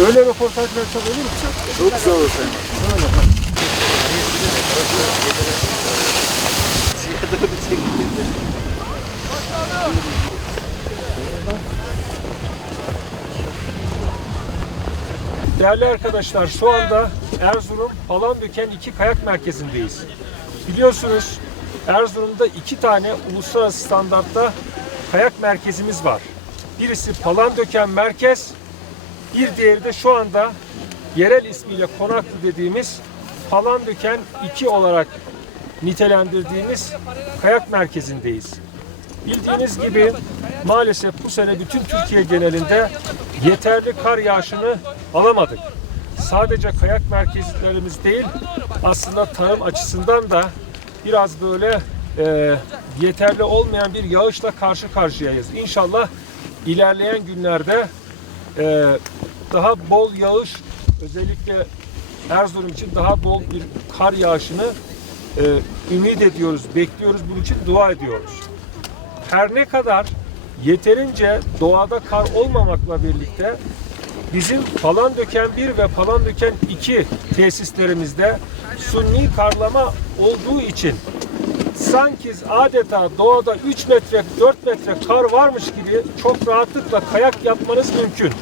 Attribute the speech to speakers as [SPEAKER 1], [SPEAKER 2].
[SPEAKER 1] Böyle röportajlar çok olur mu?
[SPEAKER 2] Çok sağ ol Sayın
[SPEAKER 1] Değerli arkadaşlar şu anda Erzurum Palandöken 2 Kayak Merkezi'ndeyiz. Biliyorsunuz Erzurum'da iki tane uluslararası standartta kayak merkezimiz var. Birisi Palandöken Merkez, bir diğeri de şu anda yerel ismiyle Konaklı dediğimiz Palandöken 2 olarak nitelendirdiğimiz kayak merkezindeyiz. Bildiğiniz gibi maalesef bu sene bütün Türkiye genelinde yeterli kar yağışını alamadık. Sadece kayak merkezlerimiz değil, aslında tarım açısından da biraz böyle e, yeterli olmayan bir yağışla karşı karşıyayız. İnşallah ilerleyen günlerde e, daha bol yağış, özellikle Erzurum için daha bol bir kar yağışını e, ümit ediyoruz, bekliyoruz. Bunun için dua ediyoruz her ne kadar yeterince doğada kar olmamakla birlikte bizim Palandöken 1 ve Palandöken 2 tesislerimizde sunni karlama olduğu için sanki adeta doğada 3 metre 4 metre kar varmış gibi çok rahatlıkla kayak yapmanız mümkün.